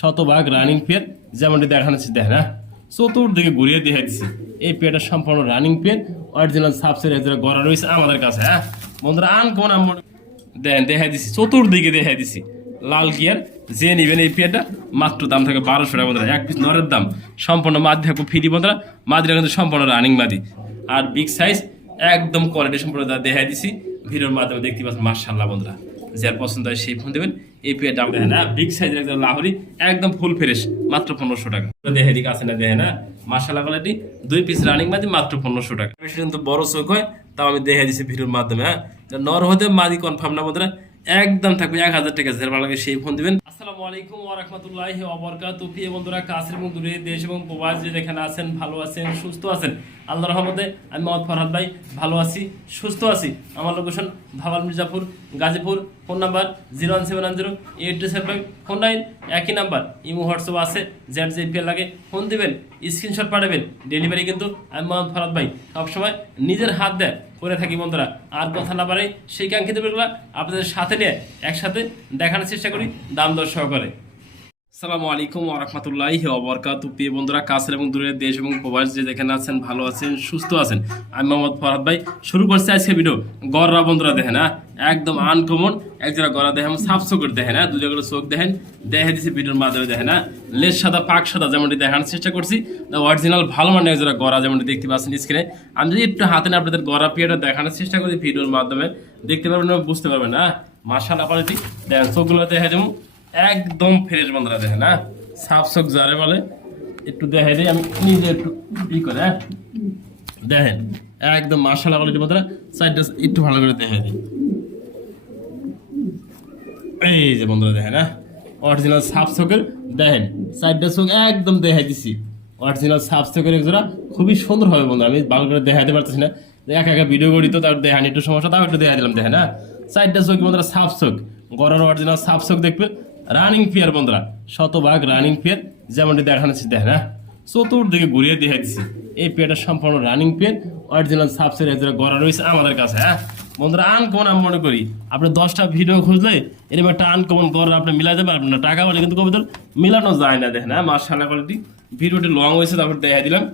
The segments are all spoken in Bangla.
শতভাগ রানিং পেয়ার যেমনটি দেখানো হচ্ছে দেখেন হ্যাঁ চতুর্দিকে ঘুরিয়ে দিয়ে দিচ্ছি। এই পেয়ারটা সম্পূর্ণ রানিং পেয়ার, অরিজিনাল সাবসের গড়া রয়েছে আমাদের কাছে। হ্যাঁ বন্ধুরা আনকমন আমার দেখেন দেখাই দিচ্ছি, চতুর্দিকে দেখাই দিচ্ছি লাল গিয়ার। যে নিবেন এই পেয়ারটা মাত্র দাম থাকে 1200 টাকা বন্ধুরা। এক পিস নরের দাম সম্পূর্ণ মাদি থাকবো ফ্রি বন্ধুরা। মাদিরা কিন্তু সম্পূর্ণ রানিং মাদি আর বিগ সাইজ, একদম কোয়ালিটি সম্পূর্ণ দেখাই দিচ্ছি ভিডিওর মাধ্যমে দেখতে পাচ্ছেন। মার্শাল্লাহ বন্ধুরা, যার পছন্দ হয় সেই ফোন দেবেন। এই পেয়ার দাম দেখেন না, বিগ সাইজের একদম লাহোরি একদম ফুল ফ্রেশ, মাত্র 1500 টাকা। দেখে দিকে আছে না দেখেন না, মার্শাল্লাহ কোয়ালিটি 2 পিস রানিং মাদি মাত্র 1500 টাকা। কিন্তু বড় চোখ হয় তাও আমি দেখে দিচ্ছি ভিডিওর মাধ্যমে। হ্যাঁ নর হতে মাদি কনফার্ম না বন্ধুরা, একদম থাকবে 1000 টাকা। যার ভালো লাগে সেই ফোন দিবেন। আসসালামু আলাইকুম ওয়া রাহমাতুল্লাহি ওয়া বারাকাতুহু। প্রিয় বন্ধুরা, কাছের এবং দূরে, দেশ এবং প্রবাসী যেখানে আছেন, ভালো আছেন, সুস্থ আছেন, আল্লাহর রহমতে আমি মোহাম্মদ ফরহাদ ভাই ভালো আছি, সুস্থ আছি। আমার location Bhawal Mirzapur, Gazipur. Phone number 01780827549। একই নাম্বার, ইমো হোয়াটসঅ্যাপ আছে। যার যে পেয়ার লাগে ফোন দিবেন, স্ক্রিনশট পাঠাবেন। ডেলিভারি কিন্তু আমি মোহাম্মদ ফরহাদ ভাই সবসময় নিজের হাত দেয় করে থাকি বন্ধুরা। আর কথা না পারে সেই কাঙ্ক্ষিত পেয়ারগুলো আপনাদের সাথে নিয়ে একসাথে দেখানোর চেষ্টা করি দাম দর সহকারে। আসসালামু আলাইকুম ওয়া রাহমাতুল্লাহি ওয়া বারাকাতুহু। প্রিয় বন্ধুরা, কাছের এবং দূরের, দেশ এবং প্রবাসী যেখানে আছেন, ভালো আছেন, সুস্থ আছেন, আমি মোহাম্মদ ফরহাদ ভাই শুরু করছি আজকে ভিডিও। গররা বন্ধুরা দেখেন না, একদম আনকমন একজোড়া গড়া দেখেন, সাফ চোখের দেখেন না, দুজা করে চোখ দেখেন, দেখে দিচ্ছি ভিডিওর মাধ্যমে দেখেন না। লেজ সাদা পাক সাদা যেমনটি দেখানোর চেষ্টা করছি, অরিজিনাল ভালো মানের একজোড়া গড়া যেমনটি দেখতে পাচ্ছেন স্ক্রিনে। আমি যদি একটু হাতে না আপনাদের গড়া পিয়াটা দেখানোর চেষ্টা করি ভিডিওর মাধ্যমে, দেখতে পারবেন, বুঝতে পারবেন না। মাশাআল্লাহ কোয়ালিটি দেখেন, চোখগুলো দেখে যেমন একদম ফ্রেশ বন্ধুরা দেখেন না, সাফ চোখ যারে বলে। একটু দেখাই দিই আমি নিজে একটু ই করে। হ্যাঁ দেখেন একদম মাশাআল্লাহ কোয়ালিটি বন্ধুরা। সাইডটা একটু ভালো করে দেখাই দিই। এই যে বন্ধুরা দেখেন না, অরিজিনাল সাফ চোখের দেখেন, সাইডটা চোখ একদম দেখাই দিছি। অরিজিনাল সাফ চোখের একজোড়া খুবই সুন্দর হবে বন্ধু। আমি ভালো করে দেখাতে পারতেছি না, একা একা ভিডিও করি তো, তার দেখানি একটু সমস্যা, তাও একটু দেখা দিলাম দেখেন না। সাইডটা চোখ বন্ধুরা সাফ চোখ, গড়ার অরিজিনাল সাফ চোখ দেখবে। রানিং পেয়ার বন্ধুরা, শতভাগ রানিং পেয়ার যেমনটি দেখাচ্ছি দেখেন না, চতুর্দিকে ঘুরিয়ে দিয়ে দিচ্ছি। এই পেয়ারটা সম্পূর্ণ রানিং পেয়ার, অরিজিনাল সাবসের একজোড়া গড়া রয়েছে আমাদের কাছে। হ্যাঁ বন্ধুরা আনকমন আমি মনে করি আপনি 10টা ভিডিও খুঁজলে এরকম একটা আনকমন গড়া আপনি মিলাতে পারবেন না। টাকা বলে কিন্তু কবিতার মিলানো যায় না দেখেন। হ্যাঁ মাশাআল্লাহ কোয়ালিটি, ভিডিওটি লং হয়েছে তারপর দেখা দিলাম।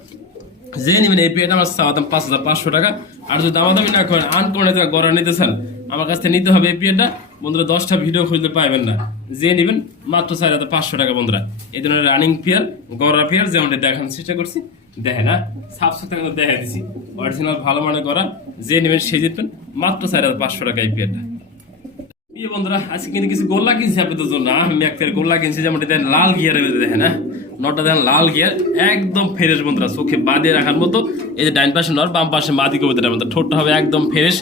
যে নেবেন এই পেয়ারটা আমার চাওয়া দাম 5500 টাকা। আর যদি দামাদামি না করেন, আনকমন গড়া নিতে চান, আমার কাছ থেকে নিতে হবে এই পেয়ারটা বন্ধুরা। 10টা ভিডিও খুঁজতে পাইবেন না। যে নেবেন মাত্র 4500 টাকা বন্ধুরা। এই ধরনের রানিং পেয়ার, গড়া পেয়ার যেমনটা দেখানোর চেষ্টা করছি দেখেন না, সাফ সুতরাং দেখা দিচ্ছি অরিজিনাল ভালো মানের গড়া। যে নেবেন সে জিতবেন মাত্র 4500 টাকা এই পেয়ারটা। প্রিয় বন্ধুরা, আজকে কিন্তু কিছু গোল্লা কিনছি আপনাদের জন্য। আমি একটা গোল্লা কিনছি যেমন দেখেন লাল গিয়ারের মধ্যে দেখেন না, নটটা দেখেন লাল গিয়ার একদম ফ্রেশ বন্ধুরা, চোখে বাঁধিয়ে রাখার মতো। এই যে ডাইন পাশে নর, বাম পাশে মাদি কবিতর বন্ধুরা। ঠোঁটটা হবে একদম ফ্রেশ,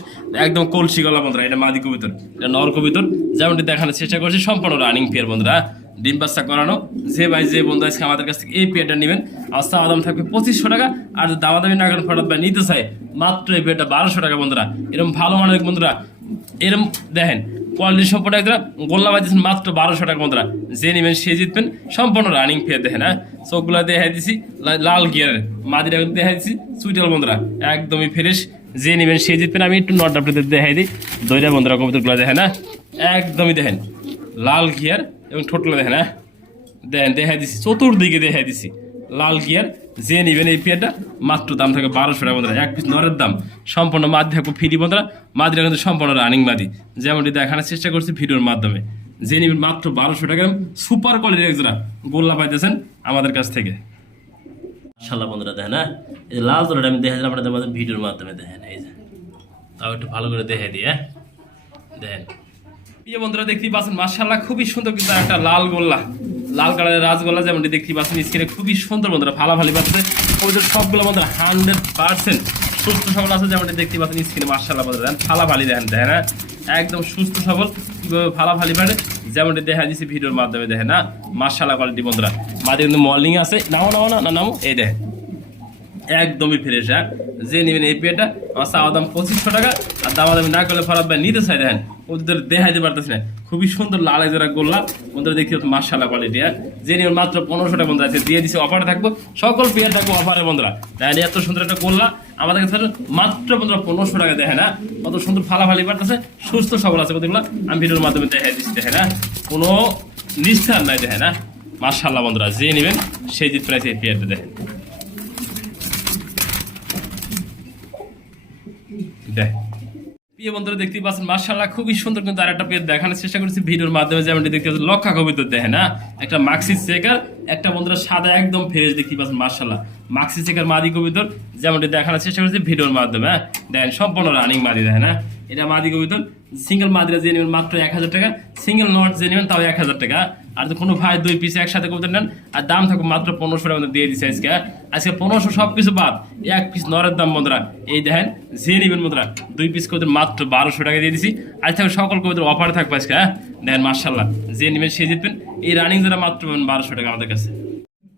একদম কলসি গলা বন্ধুরা। এটা মাদি কবিতর, এটা নর কবিতর যেমনটি দেখানোর চেষ্টা করছি। সম্পূর্ণ রানিং পেয়ার বন্ধুরা, ডিম বাচ্চা করানো। যে ভাই যে বন্ধু আজকে আমাদের কাছ থেকে এই পেয়ারটা নেবেন, আস্তা দাম থাকবে 2500 টাকা। আর দামাদামি না করেন, ফটাত ভাই নিতে চাই মাত্র এই পেয়ারটা 1200 টাকা বন্ধুরা। এরকম ভালো মানের বন্ধুরা, এরকম দেখেন কোয়ালিটি সম্পূর্ণ একটা গোল্লা পাইতেছেন মাত্র 1200 টাকা বন্ধুরা। যে নেবেন সে জিতবেন। সম্পূর্ণ রানিং পেয়ার দেখেন। হ্যাঁ চোখগুলো দেখাই দিছি লাল গিয়ারের, মাদিরা দেখাই দিচ্ছি সুইটাল বন্ধুরা, একদমই ফ্রেশ। যে নেবেন সে জিতবেন। আমি একটু নট আপনাদের দেখাই দিই দইটা বন্ধুরা, কবুতরগুলো দেখেন না, একদমই দেখেন লাল গিয়ার এবং ঠোঁটগুলো দেখেন। হ্যাঁ দেখেন দেখাই দিছি, চতুর্দিকে দেখাই দিছি লাল গিয়ার। যে নেবেন এই পেয়ারটা মাত্র দাম থাকে 1200 টাকা বন্ধুরা। এক পিস নরের দাম সম্পূর্ণ মাদি থাকবো ফ্রি বন্ধুরা। মাদিরা কিন্তু সম্পূর্ণ রানিং মাদি যেমনটি দেখানোর চেষ্টা করছি ভিডিওর মাধ্যমে। যে নেবেন মাত্র 1200 টাকা। সুপার কোয়ালিটির একজোড়া গোল্লা পাইতেছেন আমাদের কাছ থেকে। মাশাআল্লাহ বন্ধুরা দেখেন না, এই লাল জোড়াটা আমি দেখাই দিলাম আপনাদের ভিডিওর মাধ্যমে দেখেন। এই যে তাও একটু ভালো করে দেখে দিয়ে দেখেন। প্রিয় বন্ধুরা দেখতেই পাচ্ছেন মাশাআল্লাহ খুবই সুন্দর কিন্তু একটা লাল গোল্লা, লাল কালারের রাজগোল্লা যেমনটি দেখতে পাচ্ছেন স্ক্রিনে, খুবই সুন্দর বন্ধুরা। ফালাফালি পাচ্ছে ওদের সবগুলো বন্ধুরা 100% সুস্থ সবল আছে যেমনটি দেখতে পাচ্ছেন স্ক্রিনে। মাশাআল্লাহ বন্ধুরা ফালাফালি দেখেন দেখেন না, একদম সুস্থ সবল কিভাবে ফালাফালি পারে যেমনটি দেখা দিচ্ছি ভিডিওর মাধ্যমে দেখেন না। মাশাআল্লাহ কোয়ালিটি বন্ধুরা। মাঝে কিন্তু মর্নিং আছে, নাও নাও না নাও, এই দেখেন একদমই ফ্রেশ। হ্যাঁ যে নেবেন এই পেয়ারটা আমার চাওয়া দাম 2500 টাকা। আর দামাদামি না করলে ফরহাদ ভাই নিতে চাই দেখেন, ওদের দেখাইতে পারতেছি না। খুবই সুন্দর লাল একজোড়া গোল্লা বন্ধুরা দেখতে মাশাআল্লাহ কোয়ালিটি। হ্যাঁ যে নেবেন মাত্র 1500 টাকা বন্ধুরা আছে দিয়ে দিচ্ছি। অফারে থাকবো, সকল পেয়ার থাকবো অফারে বন্ধুরা। দেখেন এত সুন্দর একটা গোল্লা আমাদের কাছে মাত্র বন্ধুরা 1500 টাকা। দেখেন না কত সুন্দর ফালাফালি পারতেছে, সুস্থ সবল আছে কতগুলো আমি ভিডিওর মাধ্যমে দেখাই দিচ্ছি। দেখেন না কোনো নিস্তার নাই দেখেন না, মাশাআল্লাহ বন্ধুরা, যে নেবেন সেই জিত প্রাইস এই পেয়ারটা দেখেন। প্রিয় বন্ধুরা দেখতে পাচ্ছেন মাশাআল্লাহ খুবই সুন্দর কিন্তু আরেকটা পেয়ার দেখানোর চেষ্টা করছি ভিডিওর মাধ্যমে, যেমনটি দেখতে পাচ্ছেন লক্ষা কবিতর দেখেন না, একটা মাক্সি চেকার, একটা বন্ধুরা সাদা একদম ফ্রেশ দেখতে পাচ্ছেন মাশাআল্লাহ মাক্সি চেকার মাদি কবিতর, যেমনটি দেখানোর চেষ্টা করছি ভিডিওর মাধ্যমে। দেখেন সম্পূর্ণ রানিং মাদি দেখেন না, এটা মাদি কবিতর। সিঙ্গেল মাদিরা যে নেবেন মাত্র 1000 টাকা, সিঙ্গেল নট যে নেবেন তাও 1000 টাকা। আর তো কোনো ভাই 2 পিস একসাথে কবিতর নেন আর দাম থাকবে মাত্র 1500 টাকা দিয়ে দিচ্ছে আজকে। আজকে 1500 সব কিছু বাদ, 1 পিস নরের দাম বন্ধুরা এই দেখেন যে নেবেন বন্ধুরা 2 পিস কবিতর মাত্র 1200 টাকা দিয়ে দিছি। আজ থেকে সকল কবিতর অফার থাকবে আজকে। দেখেন মাশাআল্লাহ যে নেবেন সে জিতবেন। এই রানিং যারা মাত্র 1200 টাকা আমাদের কাছে।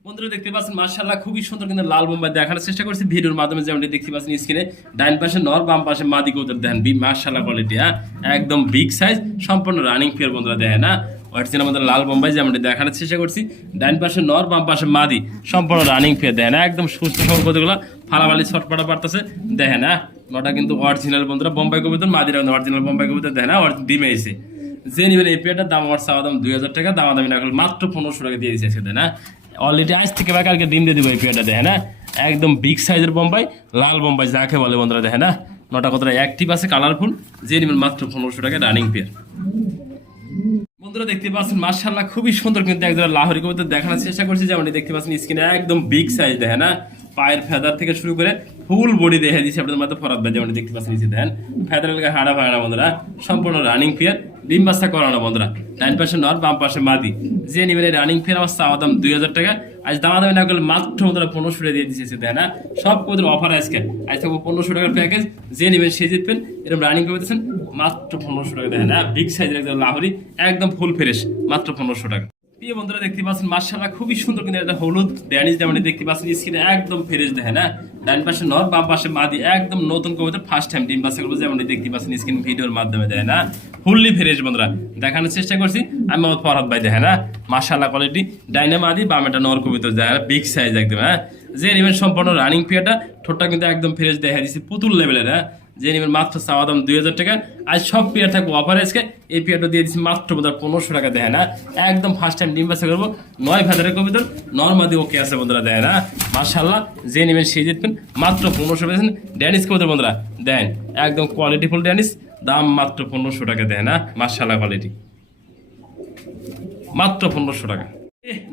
বন্ধুরা দেখতে পাচ্ছেন মাশাআল্লাহ খুবই সুন্দর কিন্তু লাল বোম্বাই দেখানোর চেষ্টা করছি ভিডিওর মাধ্যমে, যেমনটি দেখতে পাচ্ছেন স্ক্রিনে। ডাইন পাশে নর, বাম পাশে মাদি কবুতর দেখেন মাশাআল্লাহ কোয়ালিটি, একদম বিগ সাইজ, সম্পূর্ণ রানিং পেয়ার বন্ধুরা দেখেন না। অরিজিনাল আমাদের লাল বোম্বাই যেমনটি দেখানোর চেষ্টা করছি। ডাইন পাশে নর, বাম পাশে মাদি, সম্পূর্ণ রানিং পেয়ার দেখেন একদম সুস্থ সবল কতগুলো ফালাফালি ছটপটা পারতেছে দেখেন না। নটা কিন্তু অরিজিনাল বন্ধুরা বোম্বাই কবুতর, মাদিরা অরিজিনাল বোম্বাই কবুতর দেখেন না, ডিমে এসে যে নেবেন এই পেয়ারটার দাম আমার চাওয়া দাম 2000 টাকা, দামাদামি না করলে মাত্র 1500 টাকা দিয়ে দিচ্ছে সেটা না। অলরেডি আজ থেকে বা কালকে ডিম দিয়ে দিব এই পেয়ারটা দেখেন না, একদম বিগ সাইজের বোম্বাই, লাল বোম্বাই যাকে বলে বন্ধুরা দেখেন না। নটা কতটা অ্যাক্টিভ আছে, কালারফুল, যে নেবেন মাত্র 1500 টাকা রানিং পেয়ার। বন্ধুরা দেখতে পাচ্ছেন মাশাআল্লাহ খুবই সুন্দর কিন্তু একজন লাহোরি কবুতর দেখানোর চেষ্টা করছি, যেমনটি দেখতে পাচ্ছেন স্ক্রিনে একদম বিগ সাইজ দেখেন না। পায়ের ফেদার থেকে শুরু করে ফুল বডি দেখে দিচ্ছি আপনাদের মাত্র ফরাদ ভাই, যেমন দেখতে পাচ্ছেন নিচে দেখেন ফেদার এলাকা হাড়া ভাড়া বন্ধুরা, সম্পূর্ণ রানিং পেয়ার, ডিম বাচ্চা করানো বন্ধুরা। ডাইন পাশে নর, বাম পাশে মাদি, যে নেবেন এই রানিং পেয়ার আমার চাওয়া দাম 2000 টাকা। আজ দামাদামি না করলে মাত্র বন্ধুরা 1500 টাকা দিয়ে দিচ্ছে দেখেন না। সব কবুতর অফার আজকে, আজ থাকবো 1500 টাকার প্যাকেজ, যে নেবেন সে জিতবেন। এরকম রানিং কবুতর মাত্র 1500 টাকা দেখেন না, বিগ সাইজের একদম লাহোরি, একদম ফুল ফ্রেশ, মাত্র 1500 টাকা। প্রিয় বন্ধুরা দেখতে পাচ্ছেন মাশাআল্লাহ খুবই সুন্দর কিন্তু এটা হলুদ ড্যানিশ, যেমন দেখতে পাচ্ছেন স্ক্রিনে একদম ফ্রেশ দেখেন না। ডান পাশে নর, বাম পাশে মাদি, একদম নতুন কবুতর, ফার্স্ট টাইম ডিম বাচ্চা করবো, যেমন দেখতে পাচ্ছেন স্ক্রিন ভিডিওর মাধ্যমে দেখেন না, ফুললি ফ্রেশ বন্ধুরা দেখানোর চেষ্টা করছি আমি আমার ফরহাদ ভাই দেখেন না। মাশাআল্লাহ কোয়ালিটি, ডাইনে মাদি, বামেটা নর কবুতর দেখেন না, বিগ সাইজ একদম যে নেবেন সম্পূর্ণ রানিং পেয়ারটা, ঠোঁটটা কিন্তু একদম ফ্রেশ দেখা দিচ্ছি পুতুল লেভেলের যে নেবেন মাত্র চাওয়া দাম 2000 টাকা। আজ সব পেয়ার থাকবো অফার আজকে, এই পেয়ারটা দিয়ে দিচ্ছি মাত্র 1500 টাকা দেখেন না, একদম ফার্স্ট টাইম ডিম বাচ্চা করবো, 9 ভেতরের কবিতর, নর্মাদি ওকে আছে বন্ধুরা দেখেন না। মাশাআল্লাহ যে নেবেন সেই জিতবেন, মাত্র 1500 পেয়েছেন। ড্যানিস কবিতর বন্ধুরা দেন একদম কোয়ালিটিফুল ড্যানিস, দাম মাত্র 1500 টাকা দেয় না। মাশাআল্লাহ কোয়ালিটি, মাত্র 1500 টাকা।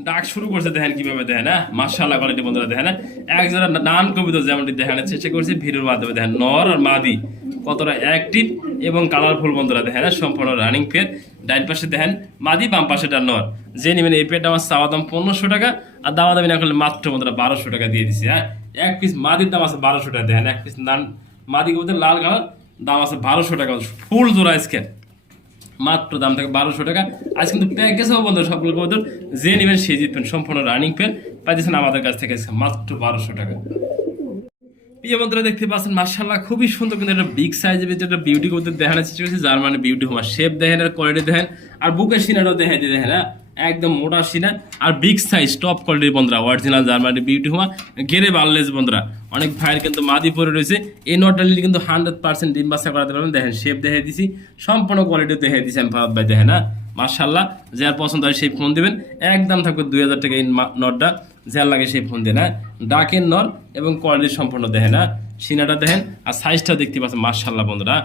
ডাক শুরু করছে দেখেন কিভাবে দেখেন না, মাশাআল্লাহ কোয়ালিটি বন্ধুরা দেখেন না। এক জোড়া নান কবিতা যেমনটি দেখানোর চেষ্টা করছি ভিডিওর মাধ্যমে দেখেন, নর আর মাদি কতটা অ্যাক্টিভ এবং কালারফুল বন্ধুরা দেখেন না, সম্পূর্ণ রানিং পেয়ার। ডাইন পাশে দেখেন মাদি, বাম পাশেটা নর, যে নেবেন এই পেয়ারটা আমার চাওয়া দাম 1500 টাকা, আর দামাদামি না করলে মাত্র বন্ধুরা 1200 টাকা দিয়ে দিচ্ছি। এক পিস মাদির দাম আছে 1200 টাকা দেখেন, এক পিস নান মাদি কবিতা লাল কালার দাম আছে 1200 টাকা, ফুল জোড়া স্ক্যান মাত্র দাম থাকে 1200 টাকা। আজ কিন্তু প্যাকেজ হবে বন্ধুরা সবগুলো কবুতর, যে নেবেন সে জিতবেন, সম্পূর্ণ রানিং পেয়ার পাইতেছেন আমাদের কাছ থেকে মাত্র 1200 টাকা। প্রিয় বন্ধুরা দেখতে পাচ্ছেন মাশাআল্লাহ খুবই সুন্দর কিন্তু একটা বিগ সাইজের ভিতরে বিউটি কবুতর দেখানোর চেষ্টা করছি, যার মানে বিউটি হোমার শেপ দেখেন আর কোয়ালিটি দেখেন, আর বুকের সিনাটাও দেখাই দিয়ে দেখেন একদম মোটা সিনা আর বিগ সাইজ টপ কোয়ালিটির বন্ধুরা, অরিজিনাল জার্মানি বিউটি হোমা, গেরে বার্লেস বন্ধুরা। অনেক ভাইয়ের কিন্তু মাদি পরে রয়েছে, এই নটালি কিন্তু 100% ডিম বাচ্চা করাতে পারবেন। দেখেন শেপ দেখে দিছি, সম্পূর্ণ কোয়ালিটি দেখে দিছি আমি ফারাদ ভাই দেখেন না। মাশাআল্লাহ যার পছন্দ হয় সেই ফোন দিবেন, একদম থাকবে 2000 টাকা এই নটটা, যার লাগে সেই ফোন দেন। ডাকের নর এবং কোয়ালিটি সম্পূর্ণ দেখেন না, সিনাটা দেখেন আর সাইজটা দেখতে পাচ্ছেন মাশাআল্লাহ বন্ধুরা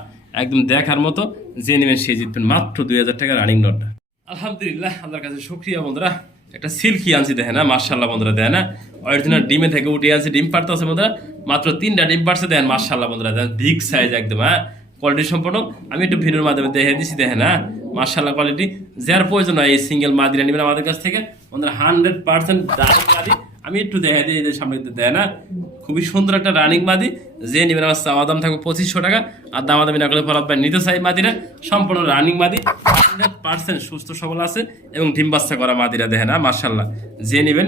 একদম দেখার মতো, যে নেবেন সে জিতবেন, মাত্র 2000 টাকা রানিং নটটা। আলহামদুলিল্লাহ আল্লাহর কাছে শুকরিয়া বন্ধুরা, একটা সিল্কি আনছি দেখেন না, মাশাআল্লাহ বন্ধুরা দেখেন না, অরিজিনাল ডিমে থেকে উঠে আনছি, ডিম পারতে আছে বন্ধুরা, মাত্র 3টা ডিম পারছে দেখেন, মাশাআল্লাহ বন্ধুরা দেখেন বিগ সাইজ একদম কোয়ালিটি সম্পূর্ণ। আমি একটু ভিডিওর মাধ্যমে দেখে দিচ্ছি দেখেন না, মাশাআল্লাহ কোয়ালিটি, যার প্রয়োজন হয় এই সিঙ্গেল মাদিরা নেবেন আমাদের কাছ থেকে বন্ধুরা, 100% রানিং মাদি। আমি একটু দেখা দিই এদের সামনে দেয় না, খুবই সুন্দর একটা রানিং মাদি, যে নেবেন আমার চাওয়া দাম থাকবে 2500 টাকা, আর দামাদামি না করলে ফরাদ ভাই নিতে চাই মাদিরা, সম্পূর্ণ রানিং মাদি, 100% সুস্থ সবল আছে এবং ডিম বাচ্চা করা মাদিরা দেখেন না, মাশাআল্লাহ যে নেবেন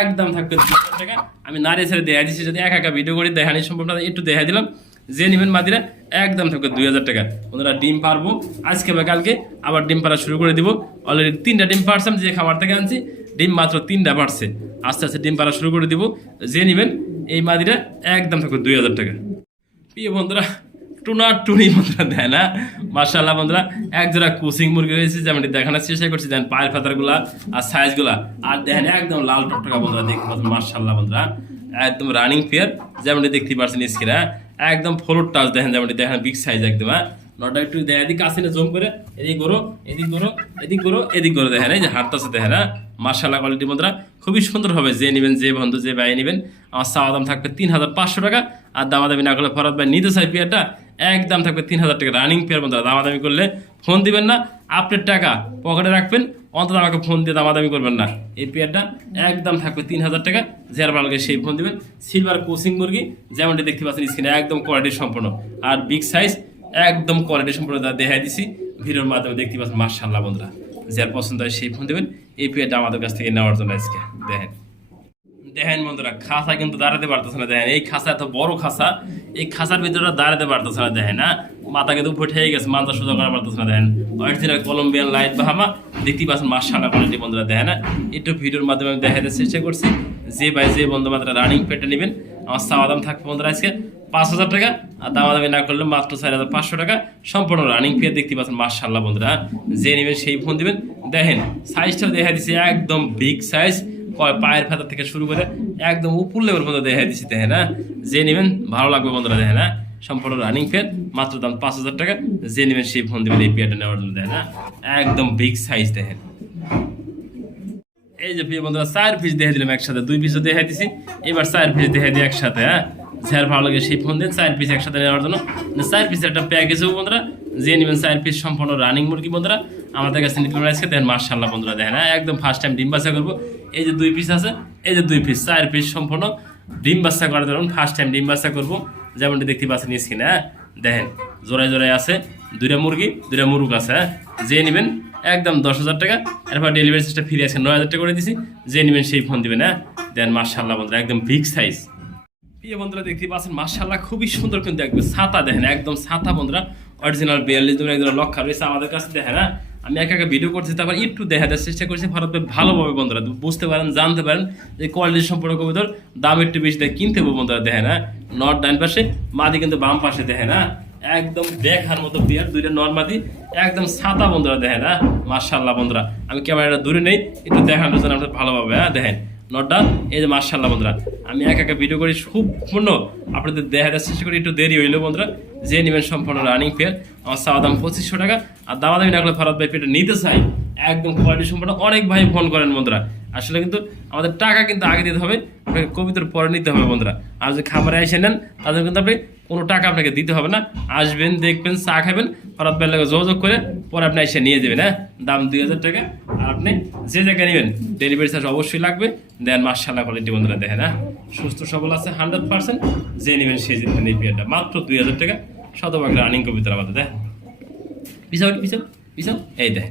একদম থাকবে 2000 টাকা। আমি নারী ছেড়ে দেখা দিচ্ছি, যদি একা ভিডিও করে দেখানি সম্ভব না, একটু দেখা দিলাম, যে নেবেন মাদিরা একদম থাকবে 2000 টাকা বন্ধুরা। ডিম পারবো আজকে বা কালকে, আবার ডিম পাড়া শুরু করে দিব। অলরেডি 3টা ডিম পারছাম, যে খাবার থেকে আনছি ডিম মাত্র 3টা পারছে, আস্তে আস্তে ডিম পাড়া শুরু করে দিব। যে নেবেন এই মাদিরা একদম থাকবে 2000 টাকা। প্রিয় বন্ধুরা টুনা টুনি বন্ধুরা দেয় না মাশাআল্লাহ বন্ধুরা এক জোড়া কোচিং মুরগি রয়েছে যেমনটি দেখানোর চেষ্টা করছি দেন পায়ের পাতারগুলা আর সাইজগুলা আর দেখেন একদম লাল টকটকা বন্ধুরা দেখতে পাচ্ছেন মাশাআল্লাহ বন্ধুরা একদম রানিং পেয়ার যেমনটি দেখতে পাচ্ছেন স্ক্রিনে একদম ফ্লোর টাচ দেখেন যেমনটি দেখেন বিগ সাইজ একদম নটা একটু দেখা দিকে আসেন জুম করে এদিক করো এদিক করো এদিক করো এদিক করো দেখেন এই যে হাঁটতেছে দেখেন মাশাআল্লাহ কোয়ালিটি বন্ধুরা খুবই সুন্দর হবে যে নেবেন যে বন্ধু যে ভাই নেবেন আমার চাওয়া দাম থাকবে 3,500 টাকা আর দামাদামি না করলে ফরাদ ভাই নিতে চাই পেয়ারটা একদম থাকবে 3,000 টাকা রানিং পেয়ার বন্ধুরা দামাদামি করলে ফোন দিবেন না আপনার টাকা পকেটে রাখবেন অন্তত আমাকে ফোন দিয়ে দামাদামি করবেন না এই পেয়ারটা একদম থাকবে 3,000 টাকা যার ভালো লাগে সেই ফোন দিবেন সিলভার কোচিং মুরগি যেমনটি দেখতে পাচ্ছেন স্ক্রিনে একদম কোয়ালিটি সম্পন্ন আর বিগ সাইজ একদম কোয়ালিটি সম্পন্ন দেখাই দিছি ভিডিওর মাধ্যমে দেখতে পাচ্ছেন মাশাআল্লাহ বন্ধুরা যার পছন্দ হয় সেই ফোন দেবেন এই পেয়ারটা আমাদের কাছ থেকে নেওয়ার জন্য আজকে দেখেন দেখেন বন্ধুরা খাঁচা কিন্তু দাঁড়াতে পারতেছে না দেখেন এই খাঁচা এত বড় খাঁচা এই খাঁচার ভিতরে দাঁড়াতে পারতেছে না দেখেন মাথা কিন্তু উপরে ঠেয়ে গেছে মাথা সোজা করা পারতেছে না দেখেন অরিজিনাল কলম্বিয়ান লাইট বাহামা দেখতে পাচ্ছেন মাশাআল্লাহ কোয়ালিটি বন্ধুরা দেখেন একটু ভিডিওর মাধ্যমে আমি দেখাতে চেষ্টা করছি যে ভাই যে বন্ধু মাত্রা রানিং পেটে নেবেন আমার চাওয়া দাম থাকবে বন্ধুরা আজকে 5,000 টাকা আর দামাদামি না করলে মাত্র 4,500 টাকা সম্পূর্ণ রানিং পেয়ার দেখতে পাচ্ছেন মাশাআল্লাহ বন্ধুরা যে নেবেন সেই ফোন দিবেন দেখেন সাইজটাও দেখা দিচ্ছে একদম বিগ সাইজ পায়ের ফাতা থেকে শুরু করে একদম উপর লেভেল পর্যন্ত দেখা দিচ্ছি দেখেন যে নেবেন ভালো লাগবে বন্ধুরা দেখেন সম্পূর্ণ রানিং পেয়ার মাত্র দাম 5,000 টাকা যে নেবেন সেই ফোন দিবেন এই পেয়ারটা নেওয়ার জন্য দেখেন একদম বিগ সাইজ দেখেন এই যে প্রিয় বন্ধুরা 4 পিস দেখে দিলাম একসাথে 2 পিসও দেখে দিছি এবার 4 পিস দেখে দিই একসাথে যার ভালো লাগে সেই ফোন দেন 4 পিস একসাথে নেওয়ার জন্য 4 পিস একটা প্যাকেজও বন্ধুরা যে নেবেন 4 পিস সম্পূর্ণ রানিং মুরগি বন্ধুরা আমাদের কাছে নিতে পারেন আজকে দেখেন মাশাআল্লাহ বন্ধুরা দেখেন একদম ফার্স্ট টাইম ডিম বাচ্চা করবো এই যে 2 পিস আছে এই যে 2 পিস 4 পিস সম্পূর্ণ ডিম বাচ্চা করার জন্য ফার্স্ট টাইম ডিম বাচ্চা করবো যেমনটি দেখতে পাচ্ছেন স্ক্রিনে দেখেন জোড়ায় জোড়ায় আছে 2টা মুরগি 2টা মুরগ আছে যে নেবেন একদম 10,000 টাকা এরপর ডেলিভারি চার্জটা ফ্রি আছে 9,000 টাকা করে দিছি যে নেবেন সেই ফোন দিবেন দেন মাশাআল্লাহ বন্ধুরা একদম বিগ সাইজ প্রিয় বন্ধুরা দেখতে পাচ্ছেন মাশাআল্লাহ খুবই সুন্দর কিন্তু একদম ছাতা দেখেন একদম ছাতা বন্ধুরা অরিজিনাল 42 দিনের একদম লক্ষা রয়েছে আমাদের কাছে দেখেন আমি একা ভিডিও করছি তারপর একটু দেখার চেষ্টা করছি ভারত ভালোভাবে বন্ধুরা বুঝতে পারেন জানতে পারেন যে কোয়ালিটি সম্পর্কে কবিতার দাম একটু বেশি দেয় কিনতে হবে বন্ধুরা দেখেন নট ডাইন পাশে মাদি কিন্তু বাম পাশে দেখেন একদম দেখার মতো বিয়ার 2টা নরমাদি একদম ছাতা বন্ধুরা দেখেন মাশাআল্লাহ বন্ধুরা আমি ক্যামেরাটা দূরে নেই একটু দেখানোর জন্য আপনার ভালোভাবে দেখেন নটটা এই যে মাশাআল্লাহ বন্ধুরা আমি একা ভিডিও করি সম্পূর্ণ আপনাদের দেখার চেষ্টা করি একটু দেরি হইলো বন্ধুরা যে নেবেন সম্পূর্ণ রানিং পেয়ার আমার চাওয়া দাম 2,500 টাকা আর দামাদামি না করলে ফরাদ ভাই পেটে নিতে চাই একদম কোয়ালিটি সম্পূর্ণ অনেক ভাই ফোন করেন বন্ধুরা আসলে কিন্তু আমাদের টাকা কিন্তু আগে দিতে হবে আপনাকে কবিতার পরে নিতে হবে বন্ধুরা আর যদি খাবারে এসে নেন তাদের কিন্তু আপনি কোনো টাকা আপনাকে দিতে হবে না আসবেন দেখবেন চা খাবেন ফরাদ ভাইয়ের লাগে যোগাযোগ করে পরে আপনি এসে নিয়ে যাবেন দাম 2,000 টাকা আর আপনি যে জায়গায় নেবেন ডেলিভারি চার্জ অবশ্যই লাগবে দেন মাশাআল্লাহ কোয়ালিটি বন্ধুরা দেখেন সুস্থ সবল আছে 100% যে নেবেন সেই জিনিসটা এই পেয়ারটা মাত্র 2,000 টাকা শতভাগ রানিং কবিতার আমাদের দেখ পিছাও পিছাও পিছাও এই দেখ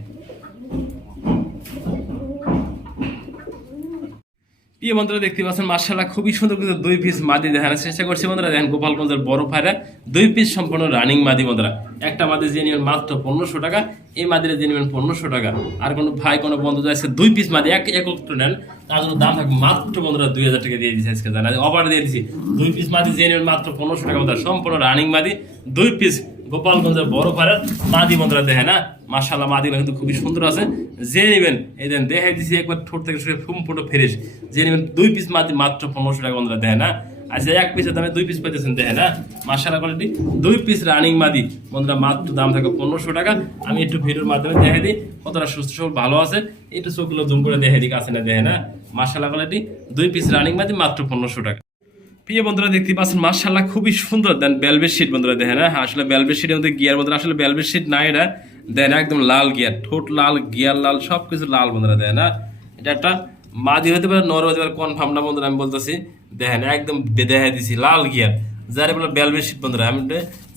প্রিয় বন্ধুরা দেখতে পাচ্ছেন মাশাআল্লাহ খুবই সুন্দর কিন্তু 2 পিস মাদি দেখানোর চেষ্টা করছি বন্ধুরা দেখেন গোপালগঞ্জের বড় ফায়রা 2 পিস সম্পূর্ণ রানিং মাদি বন্ধুরা একটা মাদি যে নেবেন মাত্র 1,500 টাকা এই মাদিটা যে নেবেন 1,500 টাকা আর কোনো ভাই কোনো বন্ধু যাচ্ছে 2 পিস মাদি একত্র নেন তার জন্য দাম থাকবে মাত্র বন্ধুরা 2,000 টাকা দিয়ে দিচ্ছি আজকে জানা অফার দিয়ে দিচ্ছি 2 পিস মাদি যে নেবেন মাত্র 1,500 টাকা বন্ধুরা সম্পূর্ণ রানিং মাদি 2 পিস গোপালগঞ্জের বড় ফায়রার মাদি বন্ধুরা দেখেন মাশাআল্লাহ মাদিগুলো কিন্তু খুবই সুন্দর আছে যে নেবেন এই দেন দেখাই দিচ্ছি একবার ঠোঁট থেকে শুরু সম্পূর্ণ ফ্রেশ যে নেবেন 2 পিস মাদি মাত্র 1,500 টাকা বন্ধুরা দেখেন আচ্ছা 1 পিসের দামে 2 পিস পাইতেছেন দেখেন মাশাআল্লাহ কোয়ালিটি 2 পিস রানিং মাদি বন্ধুরা মাত্র দাম থাকে 1,500 টাকা আমি একটু ভিডিওর মাধ্যমে দেখাই দিই কতটা সুস্থ সবল ভালো আছে একটু চোখগুলো জুম করে দেখাই দিই কাছে না দেখেন মাশাআল্লাহ কোয়ালিটি 2 পিস রানিং মাদি মাত্র 1,500 টাকা প্রিয় বন্ধুরা দেখতে পাচ্ছেন মাশাআল্লাহ খুবই সুন্দর দেন বেলভেট শীট বন্ধুরা দেখেন আসলে বেলভেট শীটের মধ্যে গিয়ার বন্ধুরা আসলে বেলভেট শীট না এটা দেন একদম লাল গিয়ার ঠোঁট লাল গিয়ার লাল সবকিছু লাল বন্ধুরা দেখেন এটা একটা মাদি হতে পারে নর হতে পারে কনফার্ম না বন্ধুরা আমি বলতেছি দেখেন একদম দেখাই দিছি লাল গিয়ার যারা বলে বেলভেট শীট বন্ধুরা আমি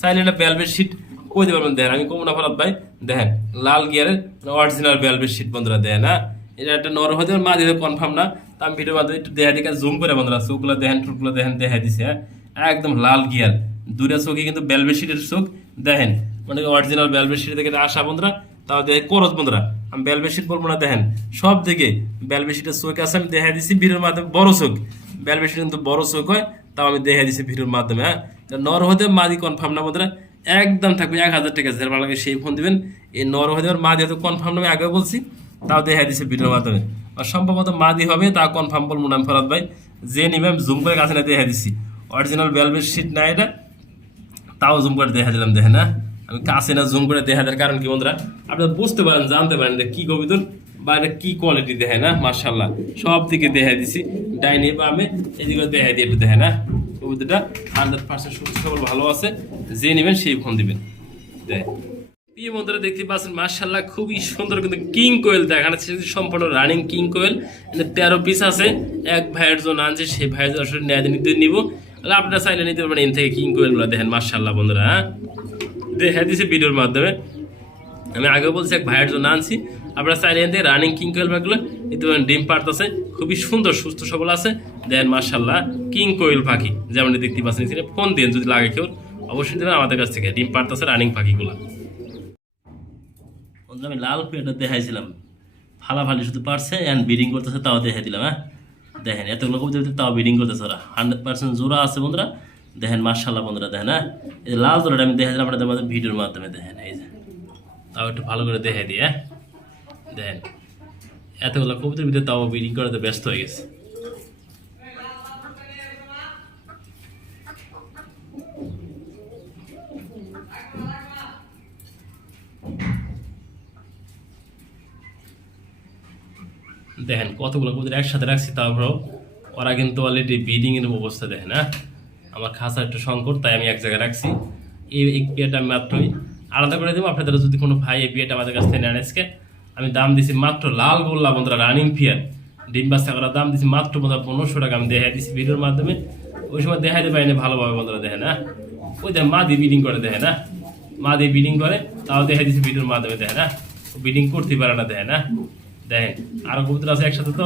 চাইলে এটা বেলভেট শীট কইতে পারবেন দেখেন আমি কমনা ফরাদ ভাই দেখেন লাল গিয়ারের অরিজিনাল বেলভেট শীট বন্ধুরা দেখেন এটা একটা নর হতে পারে মাদি হতে কনফার্ম না আমি ভিডিওর মাধ্যমে একটু দেখা দিকে জুম করে বন্ধুরা চোখগুলো দেখেন ঠোঁটগুলো দেখেন দেখা দিছে একদম লাল গিয়ার 2টা চোখে কিন্তু বেলভেট শীটের চোখ দেখেন মানে অরিজিনাল বেলভেট শীট থেকে আসা বন্ধুরা তাও দেখে করজ বন্ধুরা আমি বেলভেট শীট বলবো না দেখেন সব দিকে বেলভেট শীটের চোখ আছে আমি দেখা দিচ্ছি ভিডিওর মাধ্যমে বড় চোখ বেলভেট শীট কিন্তু বড় চোখ হয় তাও আমি দেখা দিচ্ছি ভিডিওর মাধ্যমে নর হতে মাদি কনফার্ম না বন্ধুরা একদম থাকবে 1000 টাকা, যার ভালো লাগে সেই ফোন দিবেন। এই নর হয়ে যাবে, মাদি হয়তো কনফার্ম আমি আগেও বলছি, তাও দেখা দিচ্ছে ভিডিওর মাধ্যমে। আর সম্ভবত মাদি হবে, তা কনফার্ম বলবো না আমি ফরাদ ভাই, যে নিবে আমি জুম করে কাছে না দেখা দিচ্ছি। অরিজিনাল ভেলভেট শিট না এটা, তাও জুম করে দেখা দিলাম, দেখেন না আমি কাছে না জুম করে দেখা দেওয়ার কারণ কি বন্ধুরা, আপনারা বুঝতে পারেন, জানতে পারেন যে কি কবিতর বা এটা কি কোয়ালিটি, দেখে না মার্শাল্লাহ সব দিকে দেখা দিছি, ডাইনে বামে এদিকে দেখা দিয়ে একটু দেখে না কবিতাটা 100% সুস্থ সবল ভালো আছে, যে নেবেন সেই ফোন দিবেন। দেখ প্রিয় বন্ধুরা দেখতে পাচ্ছেন মার্শাল্লাহ খুবই সুন্দর কিন্তু কিং কোয়েল দেখানো যাচ্ছে, সম্পূর্ণ রানিং কিং কোয়েল। 13 পিস আছে, এক ভাইয়ের জন্য আনছে, সেই ভাইয়ের জন্য আসলে ন্যায় নিতে নিব, তাহলে আপনারা চাইলে নিতে পারবেন। এন থেকে কিং কোয়েলগুলো দেখেন মার্শাল্লাহ বন্ধুরা, হ্যাঁ দেখা দিচ্ছে ভিডিওর মাধ্যমে। আমি আগে বলছি এক ভাইয়ের জন্য আনছি, আপনারা চাইলে এন থেকে রানিং কিং কোয়েল পাখিগুলো নিতে পারেন। ডিম পারতেছে, খুবই সুন্দর সুস্থ সবল আছে, দেখেন মার্শাল্লাহ কিং কোয়েল পাখি যেমন দেখতে পাচ্ছেন। ফোন দিন যদি লাগে কেউ, অবশ্যই দেবেন আমাদের কাছ থেকে। ডিম পারতেছে রানিং পাখিগুলো। আমি লাল পেয়ারটা দেখাইছিলাম, ফালাফালি শুধু পারছে অ্যান্ড বিডিং করতেছে, তাও দেখাই দিলাম। হ্যাঁ দেখেন এতগুলো কবুতর তাও বিডিং করতেছে ওরা, 100% জোড়া আছে বন্ধুরা। দেখেন মার্শাল্লাহ বন্ধুরা, দেখেন হ্যাঁ এই লাল জোড়াটা আমি দেখাই দিলাম আপনাদের মধ্যে ভিডিওর মাধ্যমে। দেখেন এই যে তাও একটু ভালো করে দেখাই দিয়ে, হ্যাঁ দেখেন এতগুলো কবুতরের ভিতরে তাও বিডিং করাতে ব্যস্ত হয়ে গেছে। দেখেন কতগুলো কবুতর একসাথে রাখছি, তারপরেও ওরা কিন্তু অলরেডি ব্রিডিং এর অবস্থা দেখেন। হ্যাঁ আমার খাঁচা একটু সংকট, তাই আমি এক জায়গায় রাখছি। এই পেয়ারটা আমি মাত্রই আলাদা করে দেবো আপনাদের, যদি কোনো ভাই এই পেয়ারটা আমাদের কাছ থেকে নেন আজকে আমি দাম দিছি মাত্র লাল গোল্লা বন্ধুরা রানিং পেয়ার ডিম বাচ্চা করার দাম দিছি মাত্র বন্ধুরা 1500 টাকা। আমি দেখাই দিচ্ছি ভিডিওর মাধ্যমে, ওই সময় দেখাইতে পারিনি ভালোভাবে বন্ধুরা। দেখেন হ্যাঁ ওই দেখেন মা দিয়ে ব্রিডিং করে, দেখেন হ্যাঁ মা দিয়ে ব্রিডিং করে, তাও দেখাই দিচ্ছি ভিডিওর মাধ্যমে। দেখেন হ্যাঁ ব্রিডিং করতে পারে না, দেখেন হ্যাঁ দেখেন আরো কবুতর আছে একসাথে, তো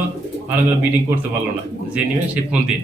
ভালো করে ব্রিডিং করতে পারলো না, যে নিবেন সেই ফোন দিয়ে।